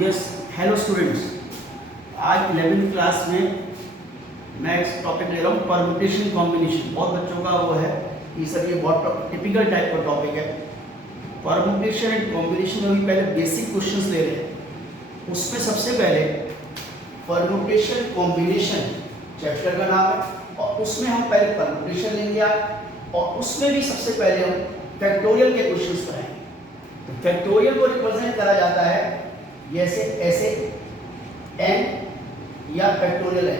Yes, hello students. आज 11वीं class में मैं इस टॉपिक ले रहा हूँ परम्यूटेशन कॉम्बिनेशन। बहुत बच्चों का वो है कि सर ये बहुत टिपिकल टाइप का टॉपिक है। परम्यूटेशन एंड कॉम्बिनेशन में भी पहले बेसिक क्वेश्चंस ले रहे हैं। उसमें सबसे पहले परम्यूटेशन कॉम्बिनेशन चैप्टर का नाम है और उसमें हम पहले परम्यूटेशन लेंगे आज, और उसमें भी सबसे पहले हम फैक्टोरियल के क्वेश्चंस पढ़ाएंगे। तो फैक्टोरियल को रिप्रेजेंट करा जाता है जैसे ऐसे n या फैक्टोरियल n।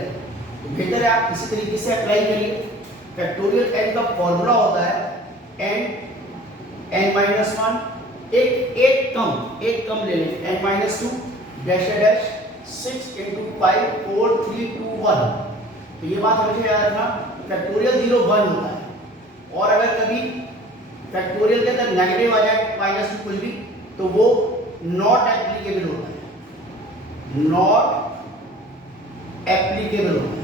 तो बेहतर है आप इसी तरीके से अप्लाई करिए। फैक्टोरियल n का फॉर्मूला होता है n-1, एक कम ले लें, n-2 डैश डैश 6 × 5 4 3 2 1। तो ये बात हमेशा याद रखना, फैक्टोरियल 0 1 होता है, और अगर कभी फैक्टोरियल के अंदर नेगेटिव आ जाए -2 कुछ भी, तो वो नॉट एप्लीकेबल होता है, नॉट एप्लीकेबल होता है।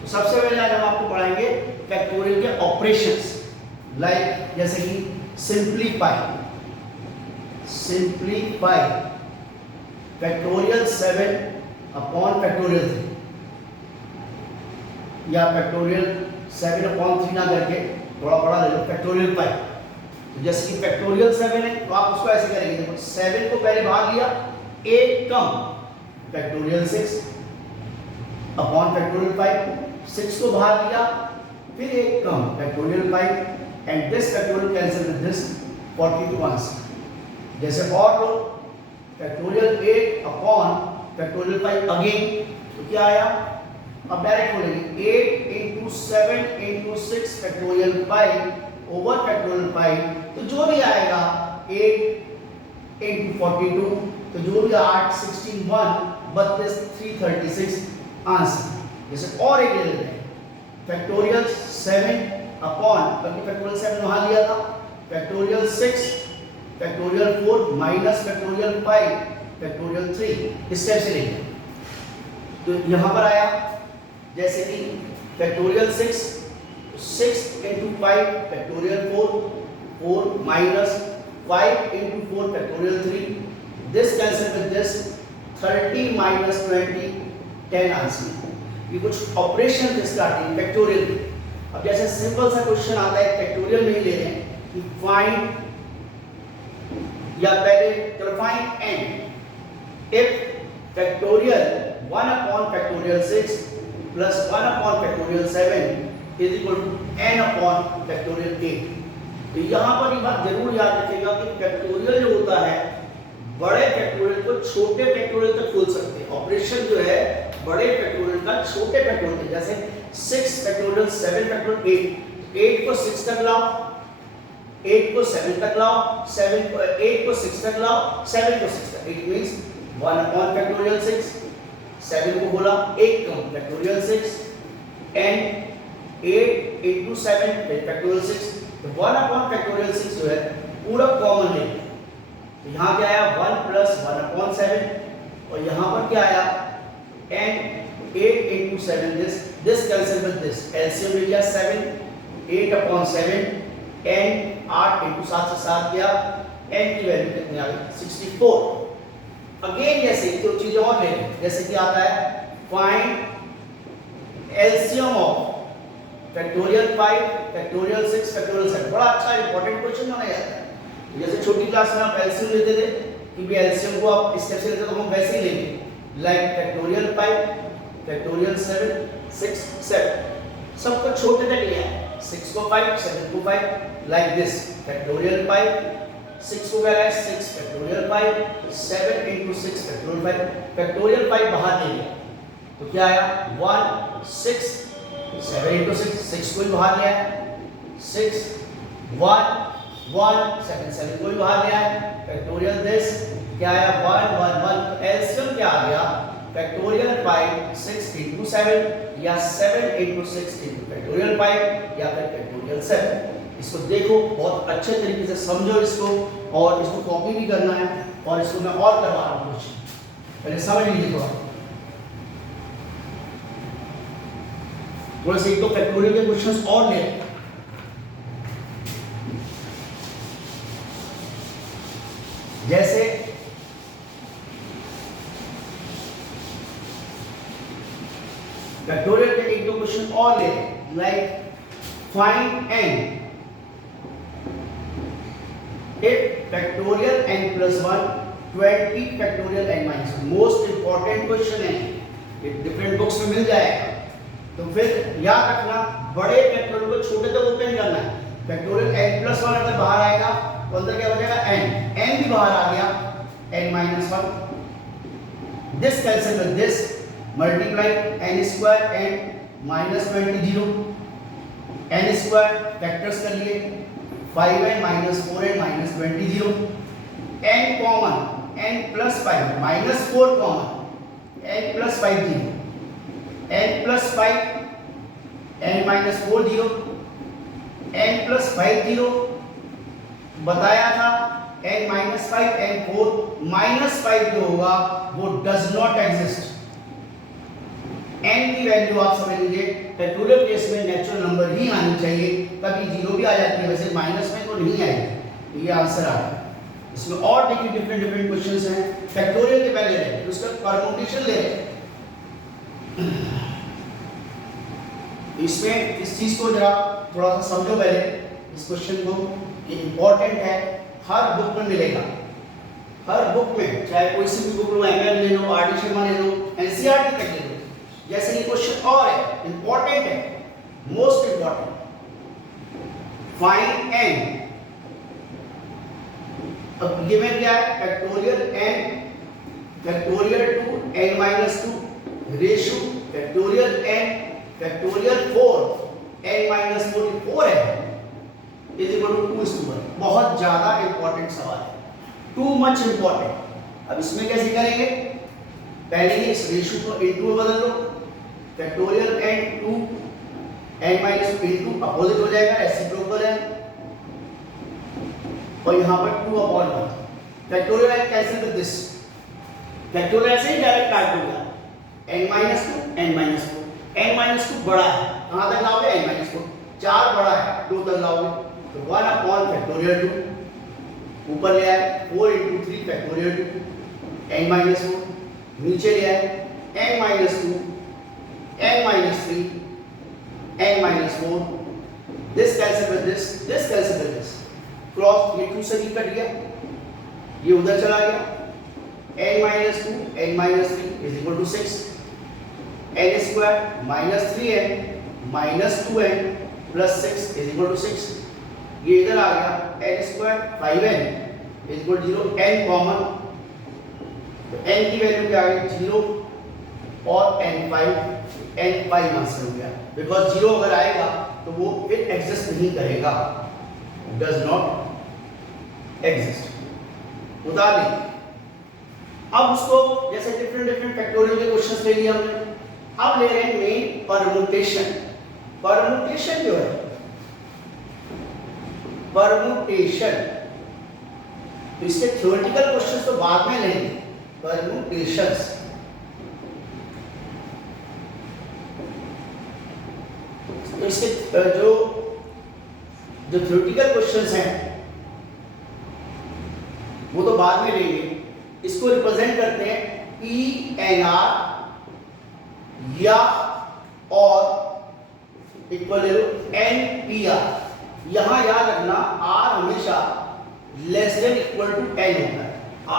तो सबसे पहले आज हम आपको पढ़ाएंगे फैक्टोरियल के ऑपरेशंस, लाइक जैसे कि सिंप्लीफाई फैक्टोरियल 7 अपॉन फैक्टोरियल 3, या फैक्टोरियल 7 अपॉन 3 ना करके थोड़ा बड़ा ले लो, फैक्टोरियल 5। तो जैसे कि फैक्टोरियल 7 है तो आप उसको ऐसे करेंगे, देखो 7 को पहले भाग लिया, एक कम फैक्टोरियल 6 अपॉन फैक्टोरियल 5, 6 को भाग लिया, फिर एक कम factorial 5, and this factorial cancel with this 42 answer. जैसे और लो फैक्टोरियल 8 अपॉन फैक्टोरियल 5 अगेन, तो क्या आया, अब डायरेक्ट बोलेंगे 8 × 7 × 6 फैक्टोरियल 5 ओवर फैक्टोरियल 5, तो जो भी आएगा 8 × 42, तो जो भी 8 16 1 32 336 आंसर। जैसे और एक ले लेते हैं फैक्टोरियल 7 अपॉन, क्योंकि फैक्टोरियल 7 वहां लिया था, factorial 6 factorial 4 minus factorial 5 factorial 3, इस टाइप से लेंगे। तो यहां पर आया जैसे कि factorial 6 × 5 factorial 4 minus 5 × 4 factorial 3, this cancel with this 30 - 20 10 answer. ये कुछ ऑपरेशन स्टार्टिंग फैक्टोरियल में। अब जैसे सिंपल सा क्वेश्चन आता है फैक्टोरियल में ही ले लें कि फाइंड, या पहले चलो find n if factorial 1 upon factorial 6 plus 1 upon factorial 7 is equal to n upon factorial 8। तो यहाँ पर ये बात जरूर याद रखिएगा कि फैक्टोरियल जो होता है बड़े फैक्टोरियल को छोटे फैक्टोरियल तक खोल सकते हैं। ऑपरेशन जो है बड़े फैक्टोरियल का छोटे फैक्टोरियल तक, जैसे 6 फैक्टोरियल 7 फैक्टोरियल 8 को 6 तक लाओ, 8 को 7 तक लाओ, 8 को 6 तक लाओ, 7 को 6 तक, इट मींस 1 अपॉन फैक्टोरियल 6, 7 को बोला एक कम फैक्टोरियल 6, एंड 8 × 7 फैक्टोरियल 6, तो 1 अपॉन फैक्टोरियल 6 जो है पूरा कॉमन ले। तो यहाँ क्या आया 1 + 1 अपॉन 7, और यहाँ पर क्या आया and 8 × 7 this cancel with this, LCM ले लिया 7, 8 अपॉन 7 एंड 8 × 7 से 7 किया, n की वैल्यू कितनी आ गई 64। अगेन जैसे दो चीजें और ले लें, जैसे कि आता है find LCM of factorial 5 factorial 6 factorial 7। बड़ा अच्छा इंपॉर्टेंट क्वेश्चन माना जाता है। जैसे छोटी क्लास में आप एलसीएम लेते थे कि भी एलसीएम को आप इस स्टेप से लेते तो हम वैसे ही लेंगे, लाइक फैक्टोरियल 5 फैक्टोरियल 7 6 7, सबको छोटे तक लिया है, 6 को 5 7 को 5, लाइक दिस फैक्टोरियल 5 6 को क्या है 6 फैक्टोरियल 5 7 × 6 फैक्टोरियल 5, फैक्टोरियल 5 बाहर ले लिया, तो क्या आया 1 6 7 × 6, 6 को भी बाहर लिया है, 6 1 1 7 7 को भी बाहर लिया है, फैक्टोरियल दिस क्या आया 1 1 1, तो एलसीएम क्या आ गया फैक्टोरियल 5 6 × 7, या 7 × 6 फैक्टोरियल 5, या फिर फैक्टोरियल 7। इसको देखो, बहुत अच्छे तरीके से समझो इसको, और इसको कॉपी भी करना है, और इसको मैं और करवा रहा हूँ कुछ, पहले समझ लीजिए थोड़ा से। एक तो फैक्टोरियल के क्वेश्चंस और ले, जैसे फैक्टोरियल के एक दो क्वेश्चन और ले, like find n if factorial n plus 1 20 factorial n minus 1। Most important question है ये, डिफरेंट बुक्स में मिल जाएगा। तो फिर याद रखना बड़े फैक्टोरियल को छोटे तक ओपन करना है। फैक्टोरियल n plus 1 अगर बाहर आएगा तो अंदर क्या बचेगा n भी बाहर आ गया n minus 1। This cancel with this, multiply n square n minus 20 0, n square factors कर लिए 5n minus 4n minus 20 0, n common n plus 5 minus 4 common n plus 5 0, n plus 5 n minus 4 0, n plus 5 0 बताया था n minus 5 n 4 minus 5 जो होगा वो does not exist। n की value आप समझ लीजिए फैक्टोरियल केस में नेचुरल नंबर ही आनी चाहिए, कभी जीरो भी आ जाती है, वैसे माइनस में तो नहीं आएगी। ये आंसर आ गया। इसमें और देखिए डिफरेंट क्वेश्चंस हैं। फैक्टोरियल के पहले रहे, उसका परमुटेशन ले रहे। इसमें इस चीज को जरा थोड़ा सा समझो पहले इस क्वेश्चन को, ये इंपॉर्टेंट है, हर बुक में मिलेगा। हर बुक में, चाहे कोई सी भी बुक लो, एमएल ले लो, आर डी शर्मा ले लो, एनसीईआरटी तक ले लो, जैसे ये क्वेश्चन और है, इंपॉर्टेंट है, मोस्ट इंपॉर्टेंट। फाइंड n, अब गिवन क्या है, factorial n factorial two n minus 2 ratio factorial n factorial 4 n minus 4 है इज इक्वल टू 2:1। बहुत ज्यादा इंपॉर्टेंट सवाल है, टू मच इंपॉर्टेंट। अब इसमें कैसे करेंगे, पहले ही इस रेशो को इनटू में बदल लो, factorial n 2 n minus 2 into opposite हो जाएगा, रेसिप्रोकल है, और यहाँ पर 2/1 factorial n cancel with this, factorial ऐसे ही डायरेक्ट काट दूंगा, n minus 2 n minus 4, n minus 2 बड़ा है, कहाँ तक लाओगे n minus 4, 4 बड़ा है 2 तक लाओगे, तो 1 फैक्टोरियल 2 ऊपर ले आए 4 into 3 फैक्टोरियल 2 n minus 4, नीचे ले आए n minus 2 n minus 3 n minus 4, this cancel with this cancel with this, cross ये 2 से भी कट गया, ये उधर चला गया, n minus 2 n minus 3 is equal to 6, n square minus 3n minus 2n plus 6 is equal to 6, ये इधर आ गया n square 5n is equal to 0, n common, तो n की वैल्यू क्या आ गई 0 और n5 आंसर हो गया, बिकॉज 0 अगर आएगा तो वो फिर एग्जिस्ट नहीं करेगा, डज नॉट एग्जिस्ट। उदाहरण अब उसको जैसे डिफरेंट फैक्टोरियल के क्वेश्चंस ले लिए हमने, अब ले रहे हैं मेन परमुटेशन। परमुटेशन जो है, परमुटेशन, तो इसके थ्योरेटिकल क्वेश्चंस तो बाद में लेंगे, परमुटेशंस तो इसके जो थ्योरेटिकल क्वेश्चंस हैं वो तो बाद में लेंगे। इसको रिप्रेजेंट करते हैं PNR या और इक्वल ले लो NPR। यहां याद रखना R हमेशा less than equal to n होता है,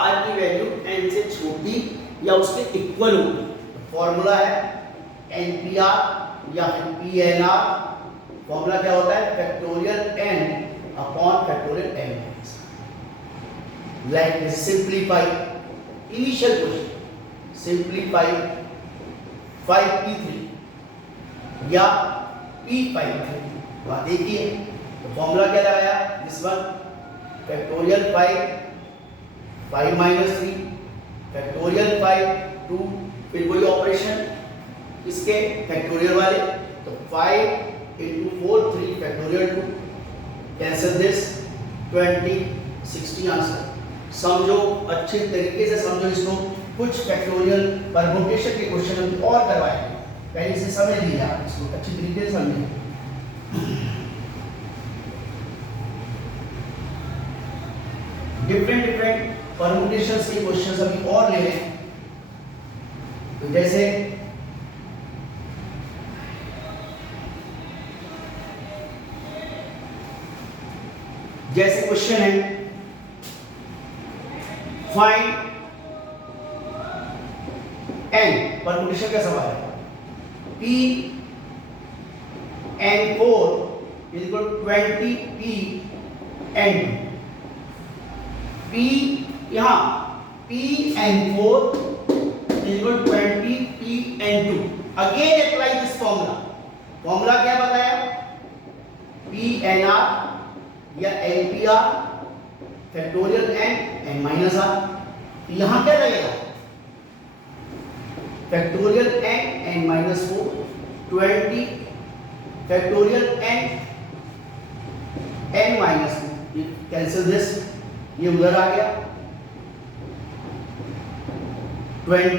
R की वैल्यू n से छोटी या उसके इक्वल होगी। फॉर्मूला है NPR या PNR, फॉर्मूला क्या होता है factorial n upon factorial n, like simplify initial question, simplify 5p3 या p53, वहां देखिए तो फॉर्मूला क्या लगाया, this one factorial 5 minus 3 factorial 5 2, फिर वही ऑपरेशन इसके फैक्टोरियल वाले, तो 5 into 4 3 factorial 2, cancel this 20 60 answer. समझो अच्छे तरीके से समझो इसको, कुछ फैक्टोरियल परमुटेशन के क्वेश्चन हम और करवाएंगे, पहले से समझ लीजिए आप इसको अच्छी तरीके से समझिए। डिफरेंट परमुटेशंस के क्वेश्चंस अभी और ले लें, तो जैसे क्वेश्चन है फाइंड n, परमुटेशन का सवाल है। p n4 is equal to 20 p n2। p यहाँ p n4 is equal to 20 p n2। Again apply this formula. Formula क्या बताया? p nr या npr factorial n n minus r। यहाँ क्या लगेगा? Factorial n n minus 4 20 factorial n n minus 2। Cancel this, ये उधर आ गया 20।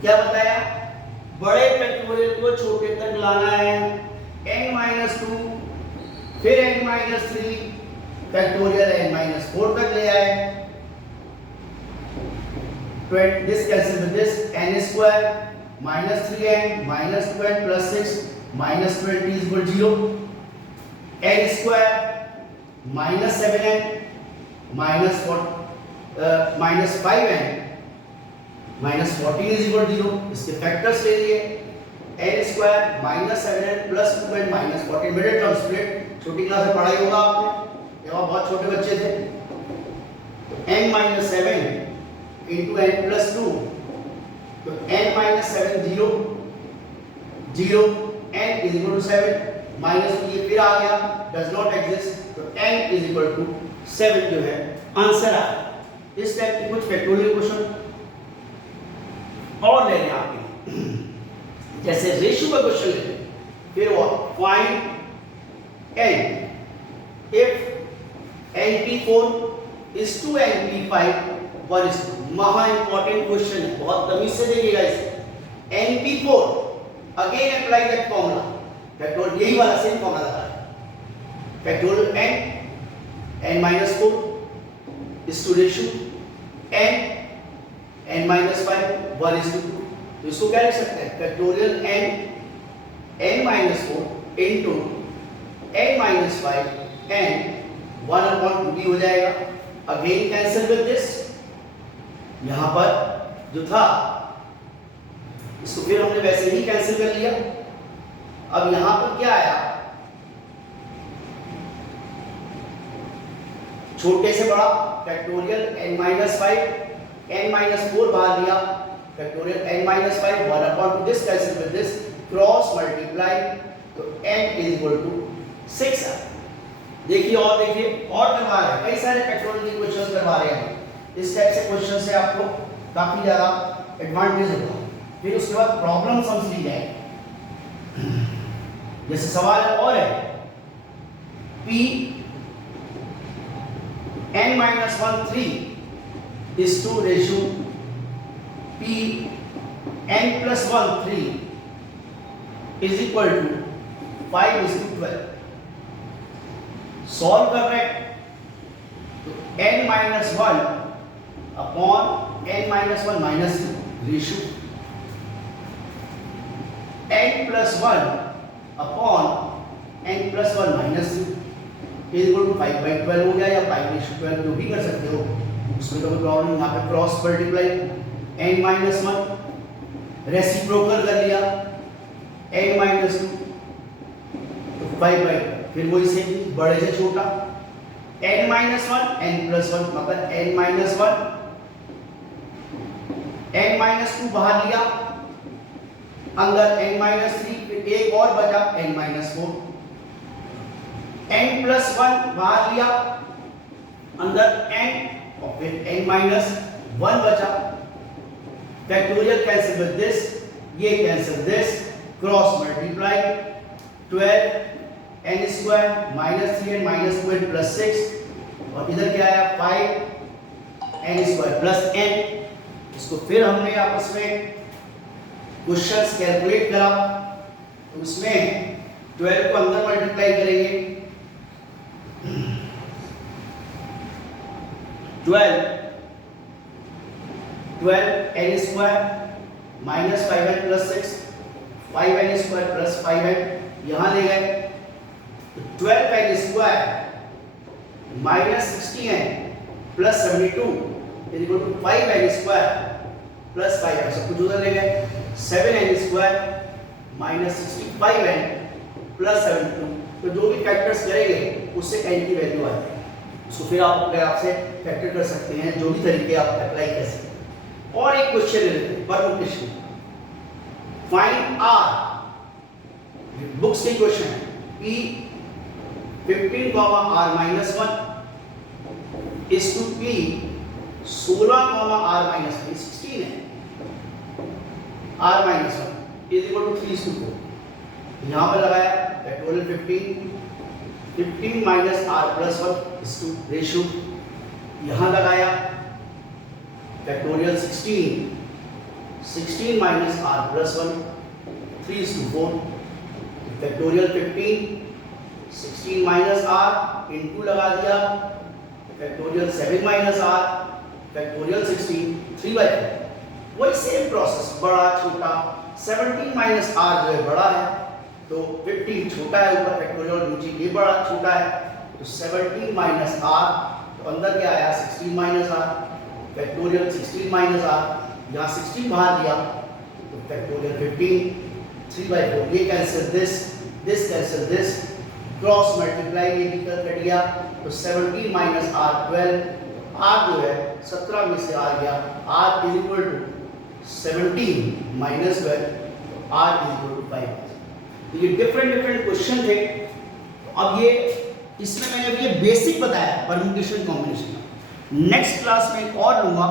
क्या बताया? बड़े फैक्टोरियल को छोटे तक लाना है। n माइनस 2 फिर n minus 3 factorial n minus 4 तक ले आए। This cancel with this, n square minus 3n minus 2n plus 6 minus 20 is equal to 0. n square minus 7n minus 5n minus 14 is equal to 0. इसके factors ले लिए। n square minus 7n plus 2n minus 14 middle term split छोटी class में पढ़ाई होगा आपने, जब आप बहुत छोटे बच्चे थे। तो n minus 7 into n plus 2, तो n minus 7 0 0 n is equal to 7 minus 2 ये फिर आ गया does not exist, तो n is equal to 7 जो है आंसर आ। इस टाइप के कुछ फैक्टोरियल क्वेश्चन और लेने आपके, जैसे रेशियो का क्वेश्चन लेते हैं। फिर वो find n if np4 is to np5 1 is to। महा इंपॉर्टेंट क्वेश्चन है, बहुत तमीज से देखिएगा इसे। np4 again apply that formula, factorial यही वाला सेम फॉर्मूला लगा है। Factorial n minus 4 is to ratio n minus 5 1 is to 2। तो इसको क्या लिख सकते हैं? Factorial n minus 4 into n minus 5 n 1/2 हो जाएगा। अगेन कैंसिल विद दिस, यहां पर जो था इसको फिर हमने वैसे ही कैंसिल कर लिया। अब यहां पर क्या आया? छोटे से बड़ा factorial n minus 5 n minus 4 बाहर लिया, factorial n minus 5 1/2 this cancel with this cross multiply, तो n is equal to 6। देखिए और देखिए और करवा रहे हैं, कई सारे फैक्टोरियल के क्वेश्चंस करवा रहे हैं। इस टाइप से क्वेश्चन से आपको काफी ज्यादा एडवांटेज होगा। फिर उसके बाद प्रॉब्लम समझ ली जाए। जैसे सवाल और है p n minus 1 3 is to ratio p n plus 1 3 is equal to 5 is to 12। Solve कर रहे हैं तो n minus 1 upon n minus 1 minus ratio n plus 1 upon n plus 1 minus is equal to 5/12 हो गया, या 5/12 जो भी कर सकते हो, उसमें तो कोई प्रॉब्लम। यहाँ पे cross multiply n minus 1 reciprocal कर लिया n minus 2 तो 5/12, फिर वही से बड़े से छोटा n minus 1 n plus 1 मतलब n minus 1 n minus 2 बाहर लिया, अंदर n minus 3 फिर एक और बचा n minus 4 n plus 1 बाहर लिया, अंदर n और फिर n minus 1 बचा। फैक्टोरियल कैंसिल विद दिस, ये cancel this, cross multiply 12 n square minus 3n minus 2n plus 6 और इधर क्या आया 5 n स्क्वायर प्लस n। इसको फिर हमने आपस में क्वेश्चंस कैलकुलेट करा, तो उसमें 12 को अंदर मल्टीप्लाई करेंगे 12 n square minus 5n plus 6 5n square plus 5n यहाँ ले गए, 12n square minus 60n plus 72 is equal to 5n square plus 5n, सब कुछ उधर ले गए, 7n square minus 65n plus 72, तो जो भी फैक्टर्स करेंगे उससे n की वैल्यू आ जाएगी। उसको फिर आप अपने आप से फैक्टर कर सकते हैं, जो भी तरीके आप अप्लाई कर सकते हैं। और एक क्वेश्चन ले लेते हैं, परमुटेशन, फाइंड r, बुक्स की क्वेश्चन है, p 15 r minus 1 is to p 16 r minus 1, 16 है, r minus 1 is equal to 3 is to 4, यहाँ पर लगाया factorial 15 minus r plus 1 is to ratio, यहाँ लगाया factorial 16 minus r plus 1 3 is to 4, factorial 16 minus r into लगा दिया factorial 7 minus r factorial 16 3/4, वही same process, बड़ा छोटा, 17 माइनस r जो है बड़ा है तो 15 छोटा है, ऊपर फैक्टोरियल नीचे ये बड़ा छोटा है, तो 17 माइनस r, तो अंदर क्या आया 16 minus r factorial 16 minus r, यहाँ 16 बाहर दिया तो फैक्टोरियल 15 3/4, ये cancel this cancel this, cross multiply ये भी कर गया तो 17 माइनस r 12, r जो है 17 में से आ गया, r is equal to 17 minus 12, r is equal to 5। तो ये डिफरेंट क्वेश्चन थे। तो अब ये इसमें मैंने अभी ये बेसिक बताया परम्यूटेशन कॉम्बिनेशन का। नेक्स्ट क्लास में एक और लूँगा,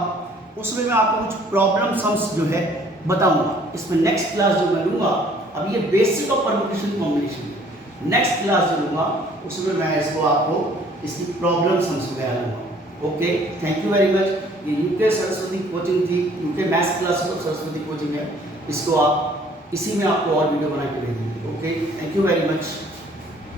उसमें मैं आपको कुछ प्रॉब्लम सम्स जो है बताऊंगा। इसमें नेक्स्ट क्लास जो मैं लूँगा, अब ये basic of permutation combination, next class जो लूँगा उसमें मैं इसको आपको इसकी प्रॉब्लम सम्स वगैरह लूँगा। Okay, thank you very much. ये यूके सरस्वती कोचिंग थी, UK maths class Saraswati coaching है, इसको आप इसी में आपको और वीडियो बना के भेजेंगे। Okay, thank you very much.